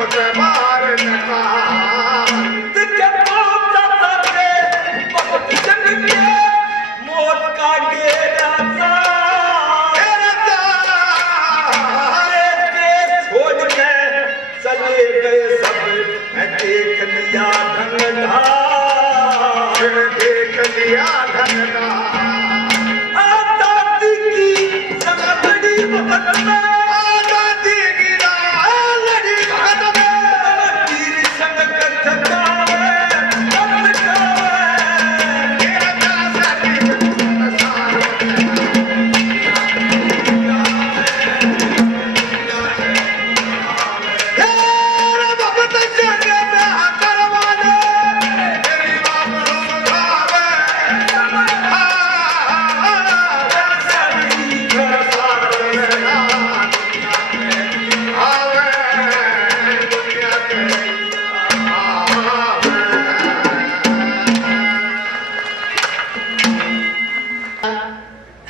राम के बार नका के पहुंचा सके बहुत जन के मौत का घेरा सा छोड़ के चले गए सब देख लिया धनधार देख लिया धनधार आजादी की संगड़ी वक्त में आजादी की लड़ी भगत में तीर संग कथकावे तेरा दासा की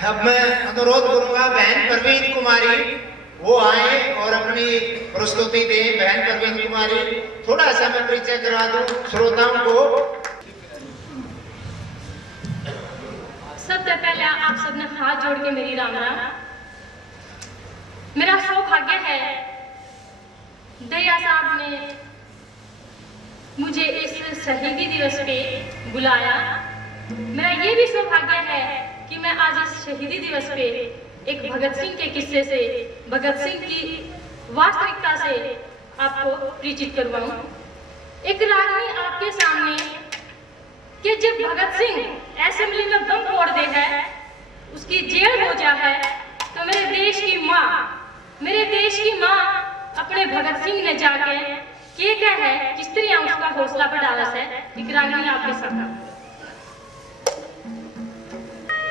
अब मैं अनुरोध करूंगा बहन परवीन कुमारी वो आए और अपनी प्रस्तुति दें। बहन परवीन कुमारी थोड़ा सा मैं परिचय करा दूं श्रोताओं को। सबसे पहले आप सबने हाथ जोड़ के मेरी राम राम। मेरा सौभाग्य है दया साहब ने मुझे इस शहीदी दिवस पे बुलाया। मेरा ये भी सौभाग्य है कि मैं आज इस शहीदी दिवस पे एक भगत सिंह के किस्से से, भगत सिंह की वास्तविकता से आपको परिचित करवाऊं। एक रागनी आपके सामने कि जब भगत सिंह असेंबली में बम फोड़ते हैं, उसकी जेल हो जा है, तो मेरे देश की माँ अपने भगत सिंह ने जाके क्या है किस तरह उसका हौसला बढ़ावा है। एक रागनी आपके साथ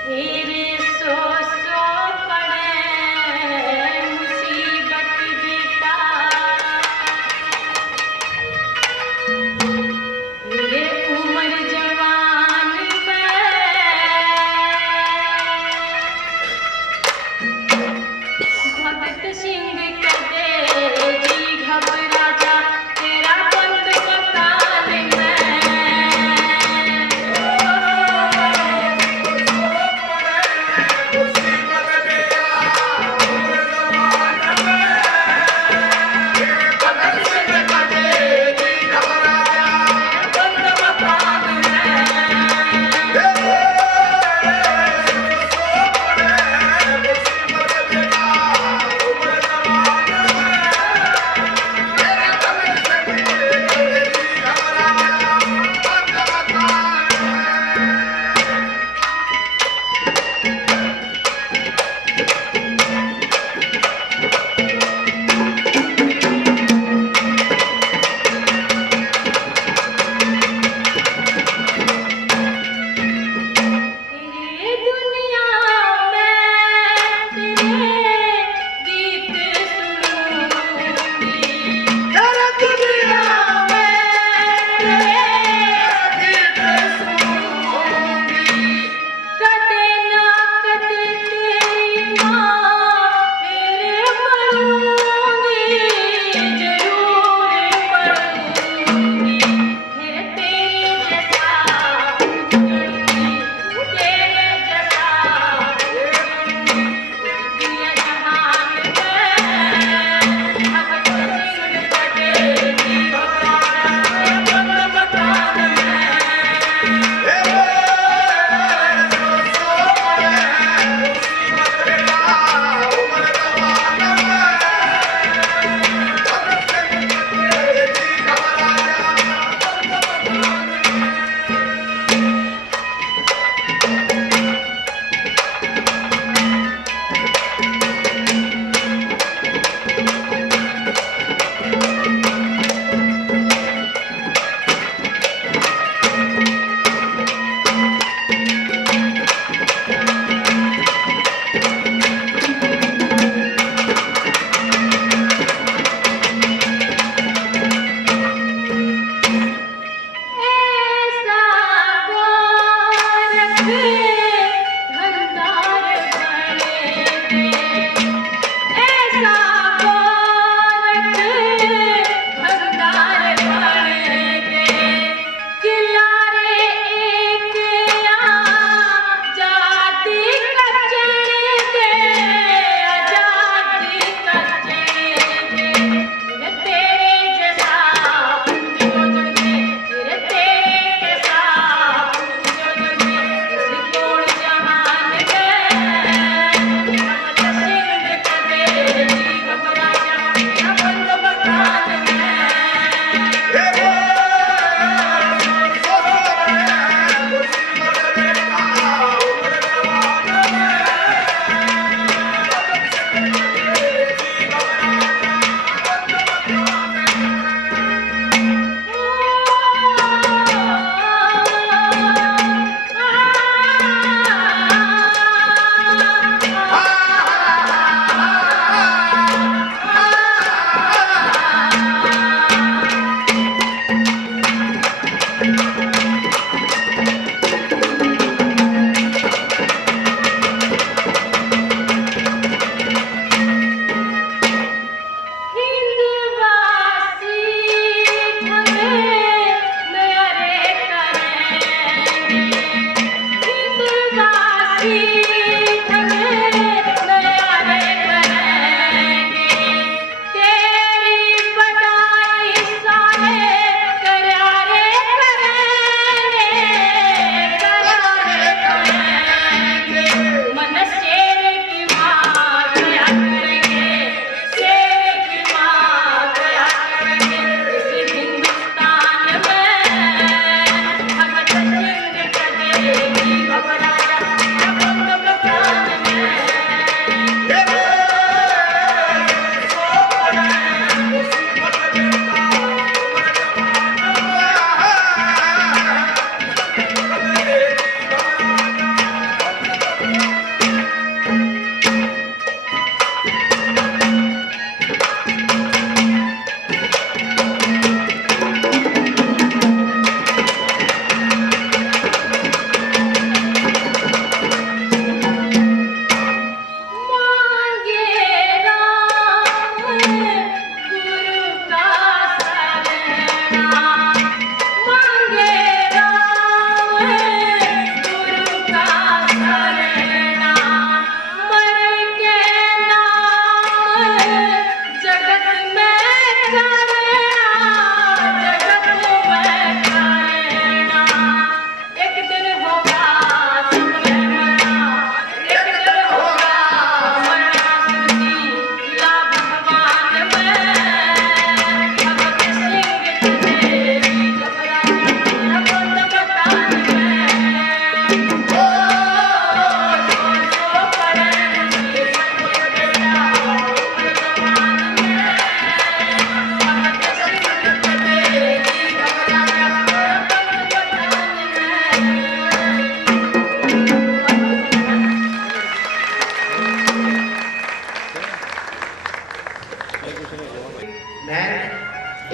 तेरे सो पड़े मुसीबत बेटा, तेरे उम्र जवान में भगत सिंह कहते जी घबरा जा तेरा बंद कतार में।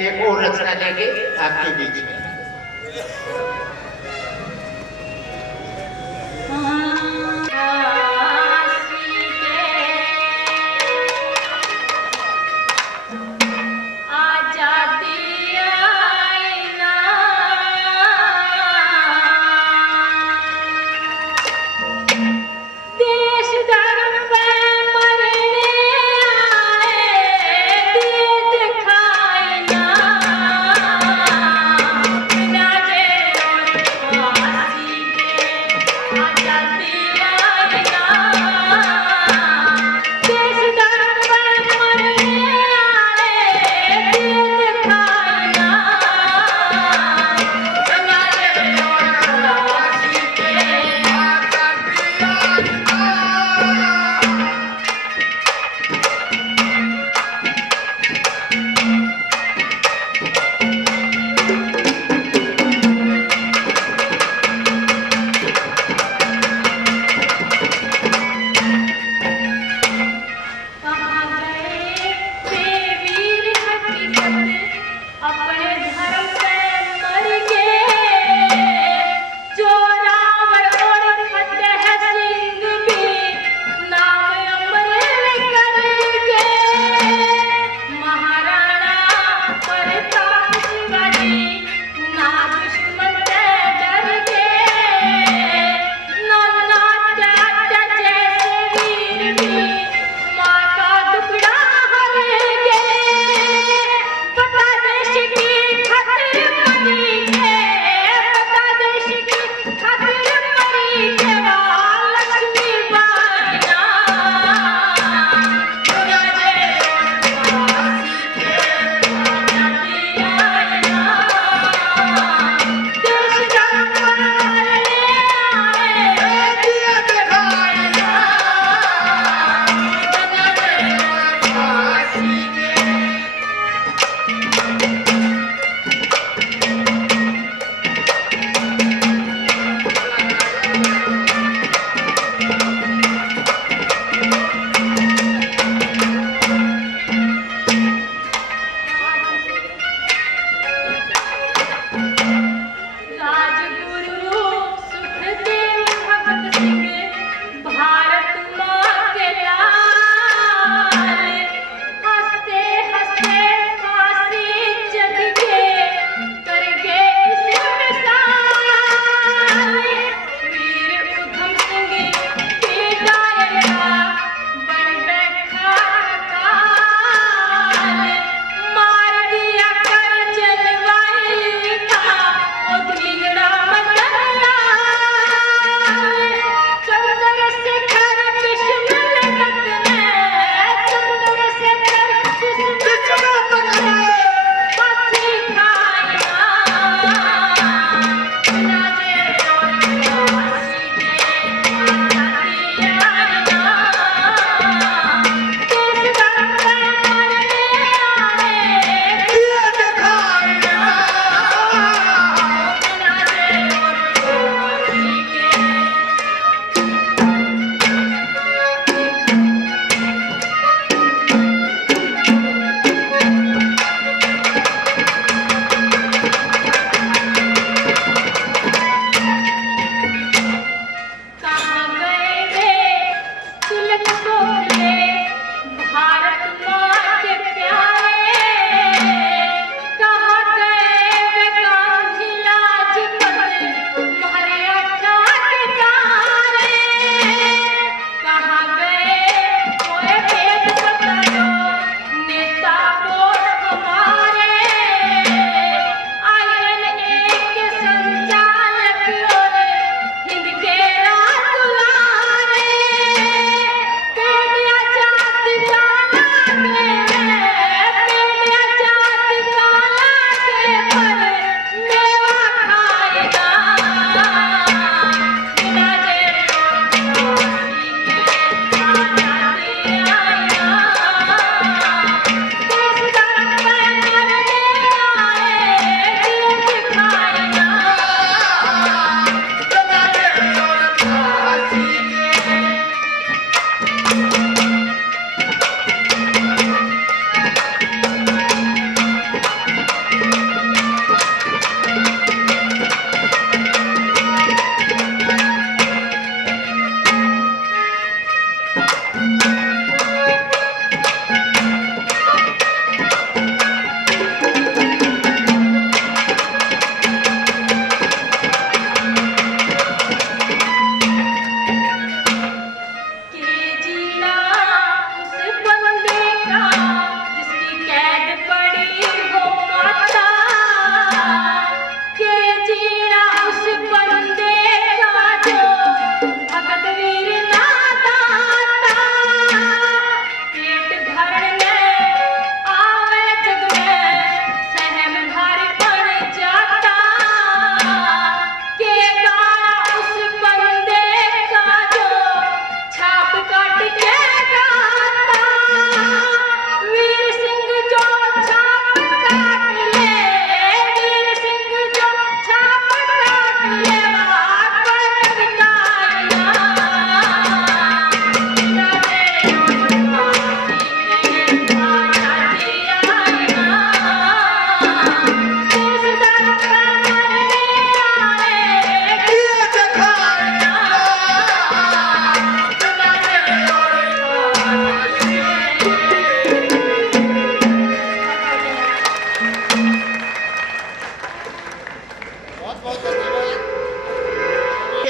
एक और रचना लेके आपके बीच में। दिखाई ना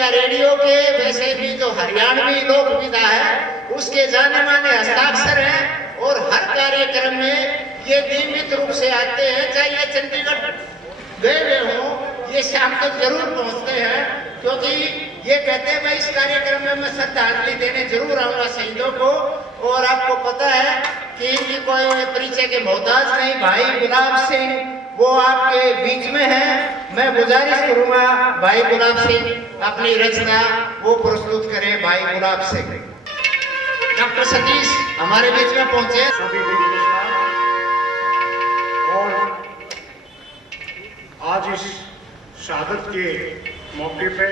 इंडिया रेडियो के वैसे भी जो हरियाणवी लोक विधा है उसके जाने माने हस्ताक्षर हैं और हर कार्यक्रम में ये नियमित रूप से आते हैं, चाहे ये चंडीगढ़ गए हुए हों, ये शाम तक जरूर पहुंचते हैं, क्योंकि ये कहते हैं भाई इस कार्यक्रम में मैं श्रद्धांजलि देने जरूर आऊंगा शहीदों को। और आपको पता है कि इनकी कोई परिचय के मोहताज नहीं, भाई गुलाब सिंह वो आपके बीच में हैं। मैं गुजारिश करूंगा भाई गुलाब सिंह अपनी रचना वो प्रस्तुत करें। भाई गुलाब सिंह। डॉक्टर सतीश हमारे बीच में पहुंचे। सभी को नमस्कार। और आज इस शहादत के मौके पे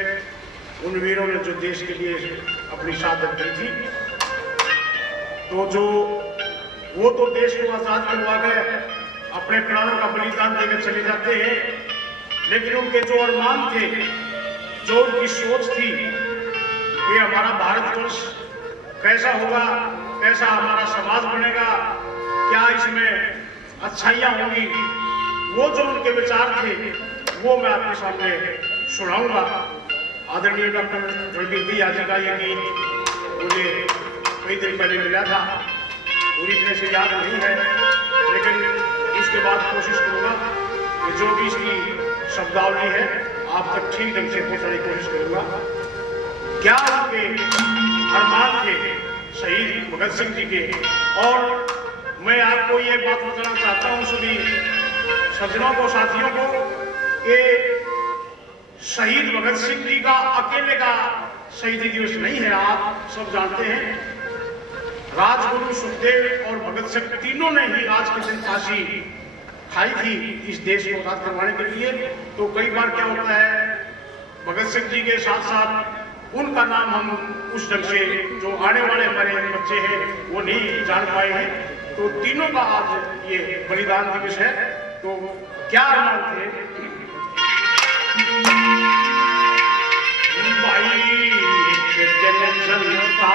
उन वीरों ने जो देश के लिए अपनी शहादत दी थी, तो जो वो तो देश को आजाद करवा गए, अपने प्राणों का बलिदान देकर चले जाते हैं, लेकिन उनके जो अरमान थे, जो उनकी सोच थी कि हमारा भारतवर्ष कैसा होगा, कैसा हमारा समाज बनेगा, क्या इसमें अच्छाइयाँ होंगी, वो जो उनके विचार थे वो मैं आपके सामने सुनाऊंगा। आदरणीय डॉक्टर रणबीर जी आज का ये गीत मुझे कई दिन पहले मिला था, पूरी तरह से याद नहीं है, लेकिन उसके बाद कोशिश करूंगा कि जो भी इसकी शब्दावली है आप तक ठीक ढंग से पहुंचाने की कोशिश करूंगा। क्या उनके अरमान थे शहीद भगत सिंह जी के। और मैं आपको ये बात बताना चाहता हूँ सभी सज्जनों को, साथियों को, कि शहीद भगत सिंह जी का अकेले का शहीदी दिवस नहीं है, आप सब जानते हैं। राजगुरु सुखदेव और भगत सिंह तीनों ने ही आज के दिन फांसी खाई थी इस देश को आजाद करवाने के लिए। तो कई बार क्या होता है, भगत सिंह जी के साथ साथ उनका नाम हम उस ढंग से जो आने वाले हमारे बच्चे हैं वो नहीं जान पाए हैं। तो तीनों का आज ये बलिदान दिवस है। तो क्या अरमान थे भाई, जनता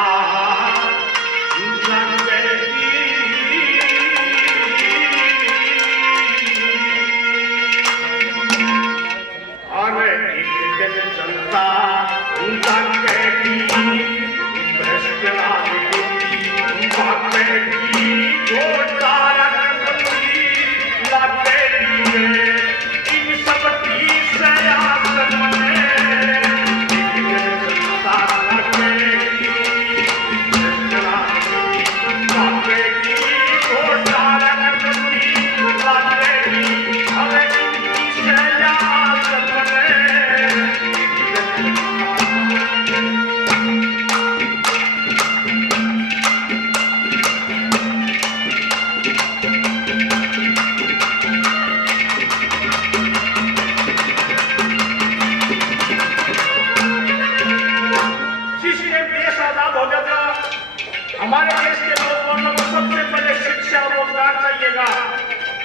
हमारे देश के नौजवानों को सबसे पहले शिक्षा और रोजगार चाहिएगा।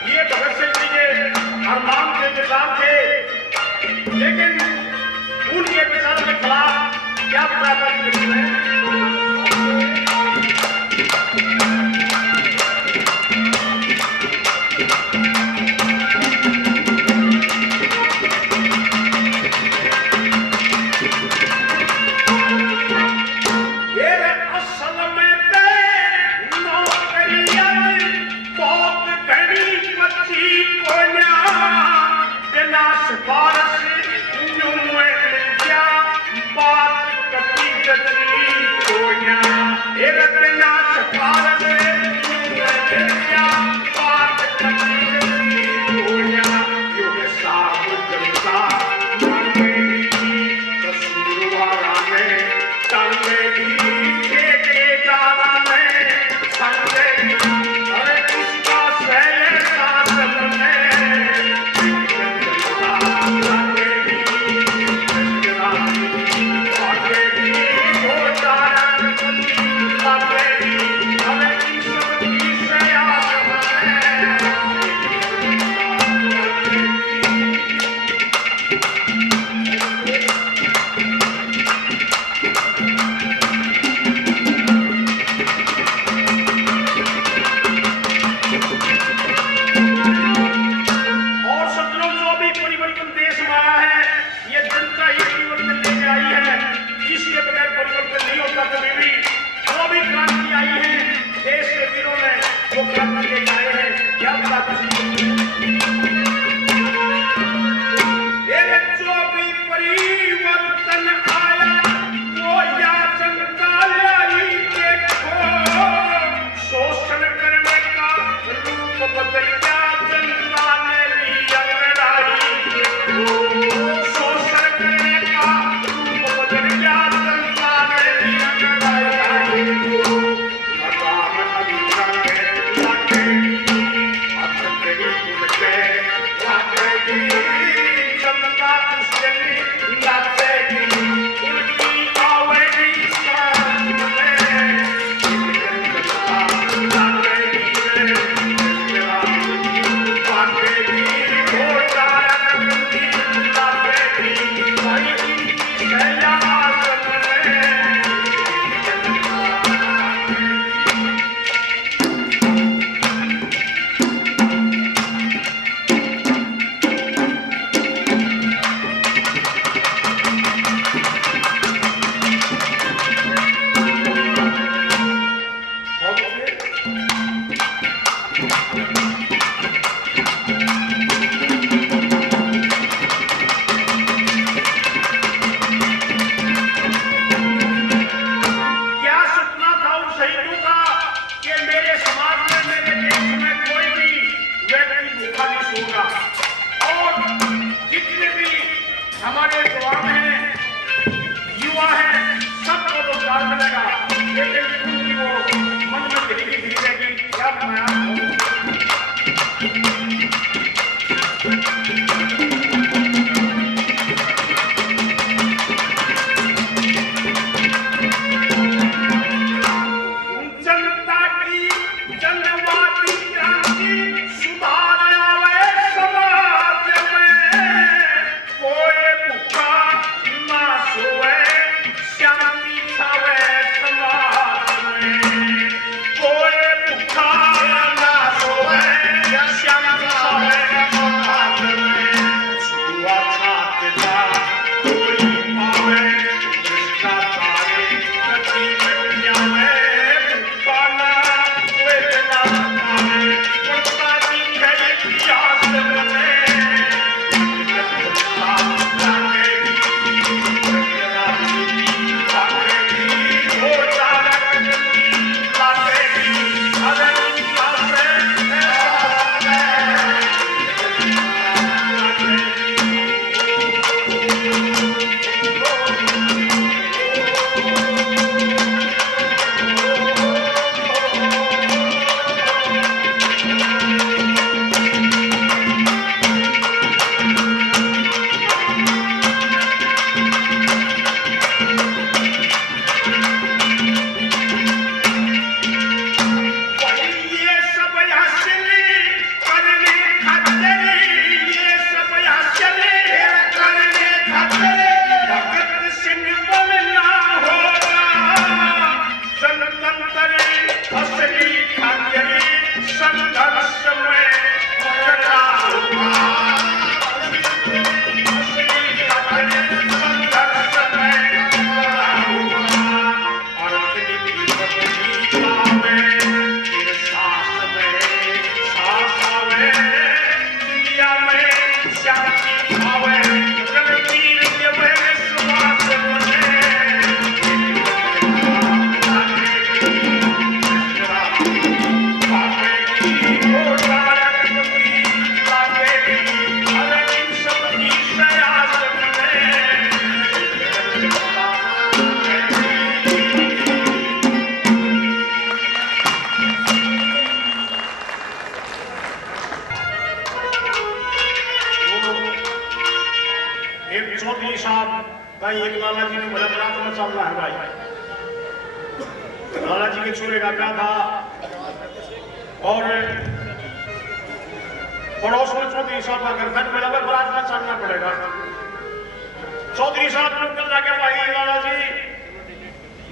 ये भगत सिंह जी के अरमान के विचार थे, लेकिन उनके विचारों के खिलाफ क्या प्रयास करते हैं। बात कटी कटी हमारे जवान हैं, युवा हैं, सबको रोजगार मिलेगा, लेकिन उनकी वो मन में धीरे रहेगी क्या बनाया जनता की जनवादी क्रांति सुधार आवे समाज में, कोई भूखा ना सोए, शांति छावे समाज में, कोई भूखा ना सोए, शांति छावे समाज में, छुआ छाता कोई पावे, भ्रष्टाचारी गति में जावे, भूखाना वेदना पावे, उनका दिन है इतिहास बने, ये सब हंसली करने खतरे, ये सब हंसली करने खतरे, भगत सिंह बनना होगा, जनतंत्र असली खतरे, संघर्ष में खड़ा होगा, असली खतरे संघर्ष में खड़ा होगा, और अपनी बदली में फिर सांस में सांस आवे, दुनिया में शांति आवे, रणवीर देवे सुभाष बने, एक चौधरी साहब का एक लाला जी ने बड़ा रात में चल रहा है भाई, लाला जी के छोरे का क्या था, और पड़ोस में चौधरी साहब का घर था, बराबर बारात में चलना पड़ेगा। चौधरी साहब ने कल लगे भाई लाला जी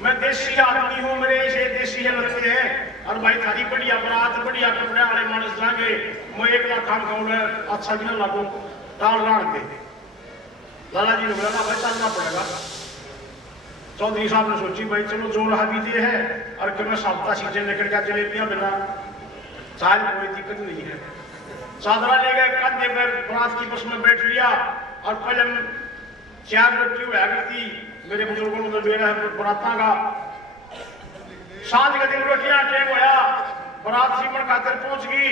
मैं देसी आदमी हूँ, मेरे से देसी लगते हैं, और भाई थारी बढ़िया बारात बढ़िया कपड़े वाले मानस जाएंगे, मैं एक लाख खान खाऊं अच्छा जी ना लागू टाल राण दे। लाला जी ने बोला ना भाई चलना पड़ेगा। चौधरी साहब ने सोची भाई चलो जो रहा भी ये है, और कि मैं साबता चीजें निकल गया जलेबियां बिना चाय कोई दिक्कत नहीं है। चादरा ले गए, कंधे पर बारात की बस में बैठ लिया, और पहले 4 रोटी हुआ करती मेरे बुजुर्गों ने मेरा बराता का सांझ के दिन रोटियां टेम होया, बारात सीमन खातिर पहुंच गई।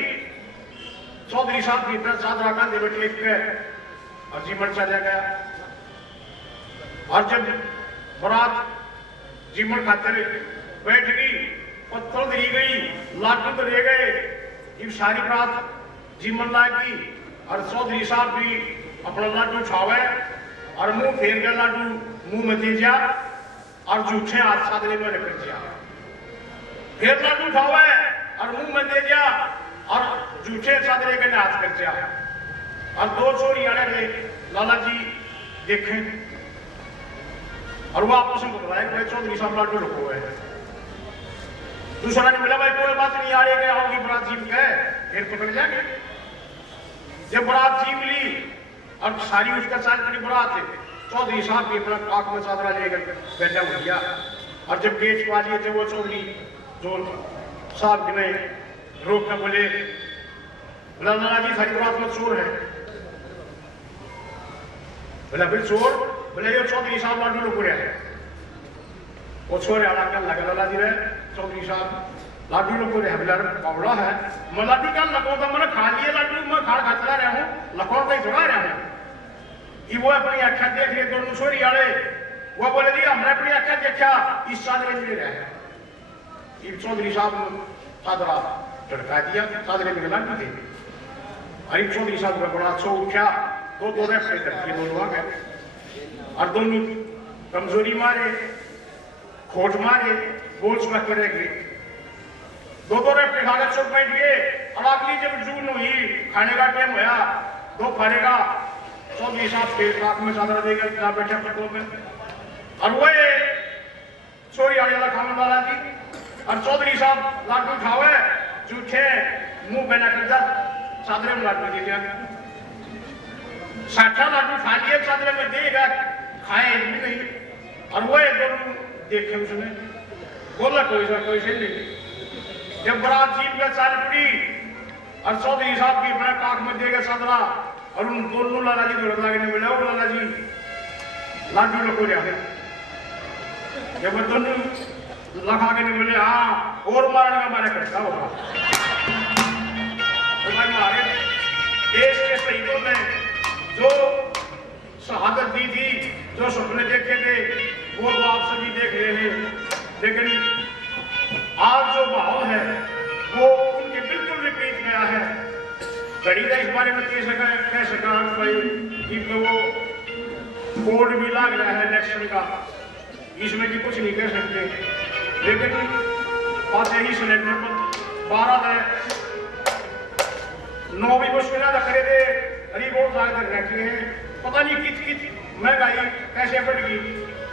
चौधरी साहब की चादरा कंधे पर टेक के और जीवन चला गया। और जब बारात जीवन खातिर बैठ गई, पत्थर धरी गई, लाडू तो ले गए, ये सारी बात जीवन लागी, और चौधरी साहब भी अपना लाडू उठावे और मुंह फेर के लाडू मुंह में दे जा, और जूठे हाथ सादले में रख दिया, फिर लाडू उठावे और मुंह में दे जा, और जूठे सादले के हाथ कर दिया, और 2 चोरी आने गए। लाला जी देखे और वो आपस में बताया भाई चौधरी साहब लाडू रखो है। दूसरा ने बोला भाई कोई बात नहीं, आगे गए आओगी बारात जीप के फिर पकड़ जाएंगे। जब बारात जीप ली और सारी उसका चाल पड़ी बारात है, चौधरी साहब भी अपना आंख में चादरा लेकर बैठा हो गया। और जब गेट पा लिए थे वो चौधरी जो साहब ने रोक कर बोले लाला जी सारी बारात में चोर है। बोला फिर चोर? बोले ये चौधरी साहब लाडू लोग है। वो छोरे आला क्या लगा लाला जी रे चौधरी साहब लाडू लोग है, बोला कौड़ा है मैं लाडू क्या लगो तो मैंने खा लिए लाडू, मैं खा खाचला रहा हूँ लखोड़ का ही चढ़ा रहा हूँ। कि वो अपनी आंखें देख रहे दोनों छोरी वाले वो बोले जी हमने अपनी आंखें देखा इस चादरे में रहे ये चौधरी साहब चादरा लड़का दिया चादरे में गला थे अरे चौधरी साहब का बड़ा अच्छा उठा दो दो रेफर करके दोनों आ गए और दोनों कमजोरी मारे खोट मारे बोल सुना कर गए दो दो रेफर खाकर चुप बैठ गए अब अगली जब जून हुई खाने का टाइम होया दो फरेगा चौधरी साहब के रात में चादरा देगा जहाँ बैठे पटो में और वो चोरी वाले वाला खाने वाला जी और चौधरी साहब लाडू खावे जूठे मुंह बना कर चादरे में लाडू दे दिया साठा लाडू खा लिए चादरे में देगा खाए भी नहीं और वो दोनों देखे उसने बोला कोई से नहीं जब बरात जीप का चाल पड़ी और चौधरी साहब की अपने काख में देगा चादरा और उन दोनों लाला जी को लगने मिला वो लाला जी लाडू लको रहा जब वो दोनों लगा के नहीं मिले हाँ और मारने का मारे करता होगा तो भाई हमारे देश के शहीदों ने जो शहादत दी थी जो सपने देखे थे वो तो आप सभी देख रहे हैं लेकिन आज जो माहौल है वो उनके बिल्कुल विपरीत गया है घड़ी का इस बारे में कह सका कि वो कोड भी लग रहा है इलेक्शन का इसमें भी कुछ नहीं कह सकते लेकिन पास ही सिलेंडर पर 12 है 9 भी मुश्किल करे थे अरे बहुत ज्यादा रखे हैं पता नहीं कित महंगाई कैसे बढ़ गई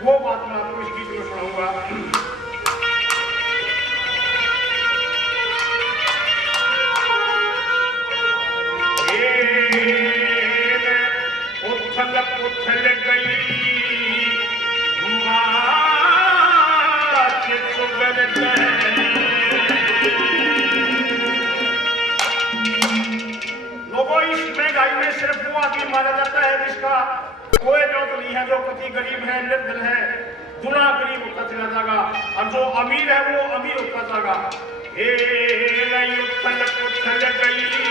वो बात मैं आपको इस गीत में सुनाऊंगा उथल गई लोगों इस महंगाई में सिर्फ वो आदमी माना जाता है जिसका कोई जॉब नहीं है जो पति गरीब है निर्धन है दुना गरीब होता चला जाएगा और जो अमीर है वो अमीर होता जाएगा उथल गई